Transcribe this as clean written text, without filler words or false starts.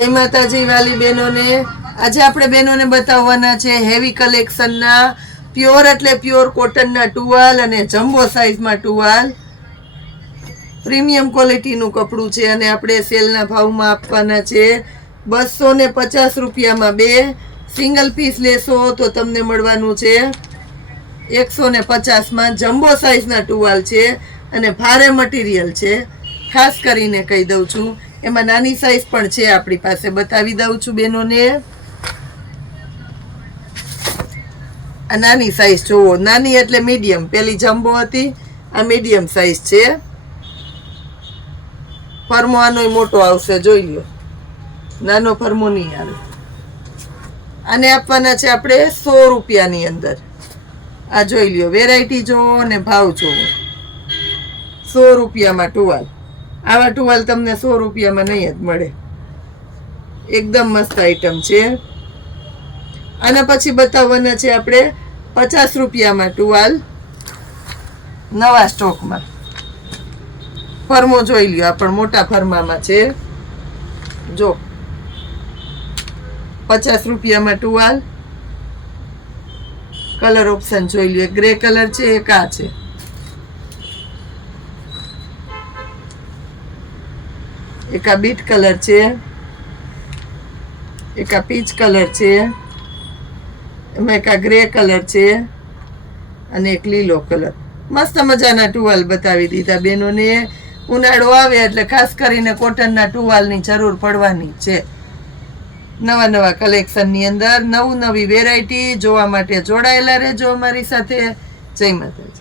જય માતાજી વાલી બહેનોને, આજે આપણે બહેનોને બતાવવાના છે હેવી કલેક્શનના પ્યોર એટલે પ્યોર કોટનના ટુવાલ અને જમ્બો સાઇઝમાં ટુવાલ. પ્રીમિયમ ક્વોલિટીનું કપડું છે અને આપણે સેલના ભાવમાં આપવાના છે 250 રૂપિયામાં બે. સિંગલ પીસ લેશો તો તમને મળવાનું છે 150માં. જમ્બો સાઇઝના ટુવાલ છે અને ભારે મટીરિયલ છે. ખાસ કરીને કહી દઉં છું, એમાં નાની સાઈઝ પણ છે આપણી પાસે, બતાવી દઉં છું બહેનોને. આ નાની સાઈઝ જોવો, નાની એટલે મીડિયમ. પેલી જમ્બો હતી, આ મીડિયમ સાઈઝ છે. ફરમો આનો મોટો આવશે, જોઈ લ્યો. નાનો ફરમો નહીં આવે. આને આપવાના છે આપણે 100 રૂપિયાની અંદર. આ જોઈ લ્યો, વેરાયટી જોવો અને ભાવ જોવો. 100 રૂપિયામાં ટુવાલ. આવા ટુવાલ તમને 100 રૂપિયામાં નહીં જ મળે. એકદમ મસ્ત આઈટમ છે. આના પછી બતાવવાના છે આપણે 50 રૂપિયામાં ટુવાલ, નવા સ્ટોકમાં. ફરમો જોઈ લ્યો, આ પણ મોટા ફરમામાં છે. જો 50 રૂપિયામાં ટુવાલ. કલર ઓપ્શન જોઈ લ્યો, એક ગ્રે કલર છે, એક આ છે. એક આ બીટ કલર છે, એક આ પીચ કલર છે, એમાં એક આ ગ્રે કલર છે અને એક લીલો કલર. મસ્ત મજાના ટુવાલ બતાવી દીધા બહેનોને. ઉનાળો આવે એટલે ખાસ કરીને કોટનના ટુવાલની જરૂર પડવાની છે. નવા નવા કલેક્શનની અંદર નવી વેરાયટી જોવા માટે જોડાયેલા રહેજો અમારી સાથે. જય માતાજી.